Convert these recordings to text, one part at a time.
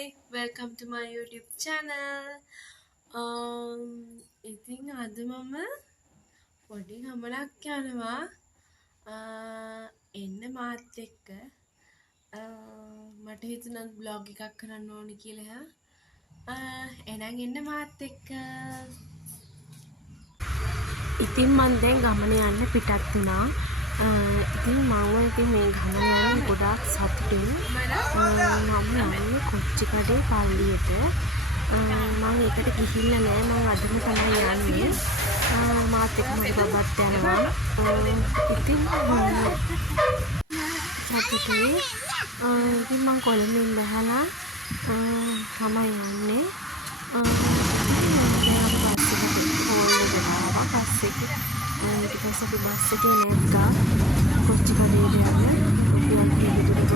Hi, welcome to my YouTube channel. ඉතින් අද මම පොඩි ගමනක් යනවා. එන්න මාත් එක්ක. මට හිතුණා vlog එකක් කරන්න ඕනි කියලා. එහෙනම් එන්න මාත් එක්ක. ඉතින් මම දැන් ගමන යන්න පිටත් වුණා. ඉතින් මම මේ ගමන යන්නේ ගොඩාක් සතුටින්. මම යන්නේ කොච්චිකඩේ පල්ලියට. මම ඒකට ගිහිල්ලා නෑ. මම අදම තමයි යන්නේ. මාත් එක්ක මගේ බබත් යනවා. ඉතින් සතුටුයි. ඉතින් මම කොළඹින් බහලා තමයි යන්නේ. බස් එකේ ඊට පස්සේ අපි බස් එකේ නැග්ගා කොච්චිකඩේට යන්න. රුපියල් 100කට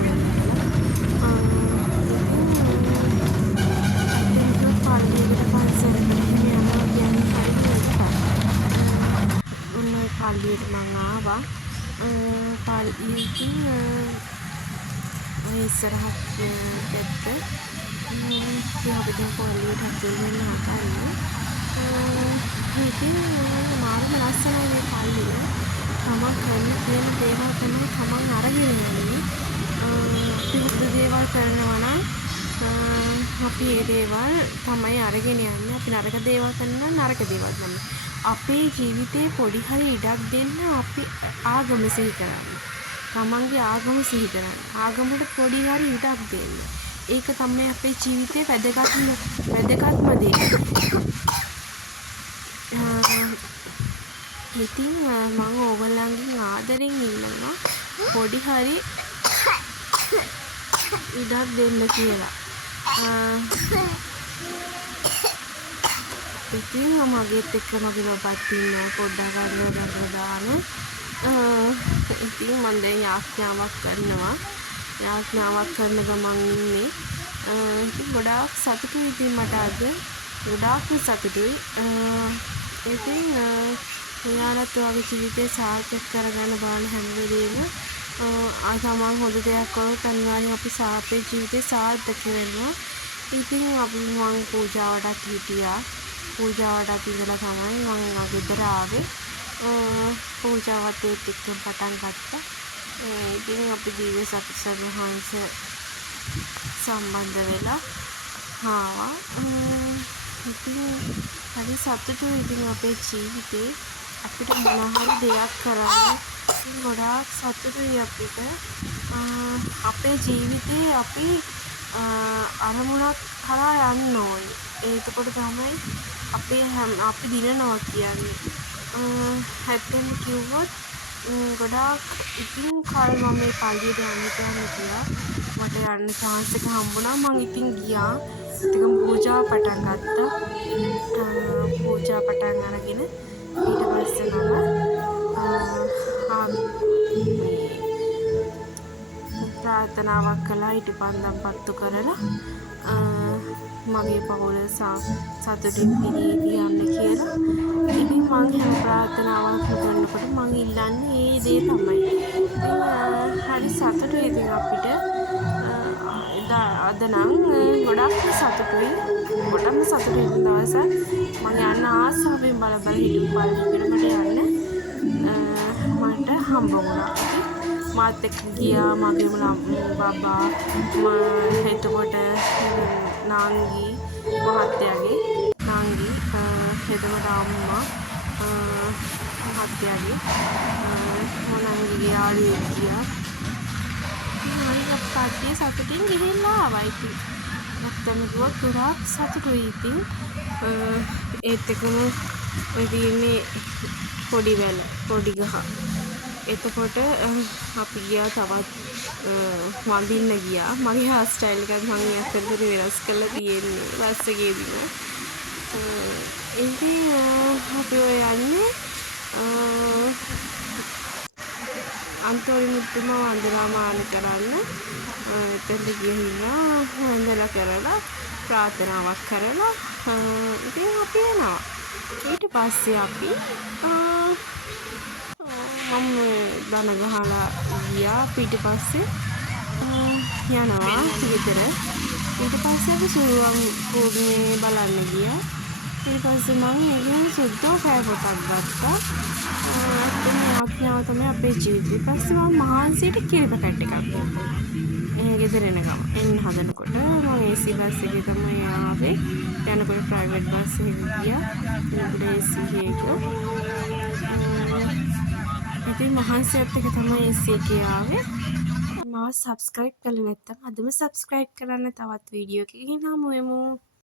පල්ලියට මං ආවා. පල්ලියකින් ඉස්සරහට පැත්ත අපි දැන් පල්ලියට හදන්න හදන්නේ. ඉතින් මාර්ග ලස්සනයි මේ පල්ලිය. තමන් කරන්න තියෙන දේවල් තමයි තමන් අරගෙන යන්නේ. අපි හොඳ දේවල් කරනවා නම් අපි ඒ දේවල් තමයි අරගෙන යන්නේ. අපි නරක දේවල් කරනවා නරක දේවල් තමයි. අපේ ජීවිතේ පොඩි හරි ඉඩක් දෙන්න අපි ආගම සිහි කරන්න. තමන්ගේ ආගම සිහි කරන්න. ආගමට පොඩි හරි ඉඩක් දෙන්න. ඒක තමයි අපේ ජීවිතේ වැදගත්ම දේ. ඉතින් මම ඕගොල්ලන්ගෙන් ආදරෙන් ඉන්නවා පොඩි හරි ඉඩක් දෙන්න කියලා. ඉතින් මගේත් එක්ක මගේ බබත් ඉන්නවා පොඩ්ඩක් අරගෙන දාන. ඉතින් මම දැන් යාඥාවක් කරනවා. යාඥාවක් කරන ගමන් ඉන්නේ. ඉතින් ගොඩාක් සතුටුයි ඉතින් මට අද. ගොඩාක් සතුටුයි. ඉතින් ඔයාලත් ඔයාගේ ජීවිතේ සාර්ථක කරගන්න බලන්න හැම වෙලේම තමන් හොඳ දෙයක් කරොත් අනිවාර්යෙන් අපි අපේ ජීවිතේ සාර්ථක වෙනවා. ඉතින් අපි මම පූජාවටත් හිටියා. පූජාවටත් ඉඳලා තමයි මම ගෙදර ආවේ. පූජාවත් එක්ක පටන් ගත්තා. ඉතින් අපි දිව්‍ය සත්‍ය වහන්සේ සම්බන්ධ වෙලා ආවා. ඉතින් හරි සතුටුයි. ඉතින් අපේ ජීවිතේ අපිට මොන හරි දෙයක් කරන්න ගොඩාක් සතුටුයි අපිට. අපේ ජීවිතේ අපි අරමුණක් කරා යන්න ඕනේ. ඒකකොට තමයි අපි දිනනවා කියන්නේ. හැත්තෙන් කිව්වොත් ගොඩාක් ඉතින් කල් මම මේ පල්ලියට යන්න කියලා මට යන්න chance එක හම්බුණා. මම ඉතින් ගියා. ඉතින් පූජාව පටන් ගත්තා. පූජා පටන් අරගෙන ඊට පස්සේ ප්‍රාර්ථනාවක් කළා. ඊට පන්දම් පත්තු කරලා මගේ පවුල සතුටින් පිරී යන්න කියලා. ඉතින් මම හැම ප්‍රාර්ථනාවක් කරනකොට මම ඉල්ලන්නේ ඒ දේ තමයි. ඉතින් හරි සතුටුයි ඉතින් අපිට. අද නම් ගොඩක් සතුටුයි. ගොඩක්ම සතුටුයි දවසක්. මම යන්න ආසාවෙන් බල හිටපු පල්ලියට මට හම්බ වුණා. මාත් එක්ක ගියා මගේම බබා එතකොට නාංගි මහත්තයාගේ නාංගි එතකොට අම්මා මහත්තයාගේ මොනංගිගේ යාළුවෙක් ගියා. මම අප්පාගේ සතුටින් ගිහිල්ලා ආවා. ඉතින් නැත්තම් ගියොත් ගොඩාක් සතුටුයි. ඉතින් ඒත් එක්කම ඔය තියෙන්නේ පොඩි වැල පොඩි ගහ. එතකොට අපි ගියා තවත් වඳින්න ගියා. මගේ හේර් ස්ටයිල් එකත් මම අතරතර වෙනස් කරලා තියෙන්නේ බස් එකේදීම. ඉතින් අපි ඔය යන්නේ අන්තෝනි මුතුම වන්දනා මාන කරන්න. එතනට ගිහිල්ලා වන්දනා කරලා ප්‍රාර්ථනාවක් කරලා ඉතින් අපි එනවා. ඊට පස්සේ අපි මම දන ගහලා ගියා. ඊට පස්සේ යනවා ගෙදර. ඊට පස්සේ අපි සුළුවන් පූර්ණිමේ බලන්න ගියා. ඊට පස්සේ මම ඒකෙන් සුද්දෝ කෑ පොතක් ගත්තා. ඇත්තටම යාඥාව තමයි අපේ ජීවිතේ. ඊට පස්සේ මම මහන්සියට කිරි පැකට් එකක් ගත්තා. ගෙදර එන්න හදනකොට මම AC බස් එකේ තමයි ආවේ. යනකොට ප්‍රයිවට් බස් එකේ ගියා. එනකොට AC එක. ඉතින් මහන්සියත් එක තමයි AC එකේ ආවේ. මාව සබ්ස්ක්‍රයිබ් කරලා නැත්නම් අදම සබ්ස්ක්‍රයිබ් කරන්න. තවත් වීඩියෝ එකකින් හමු වෙමු.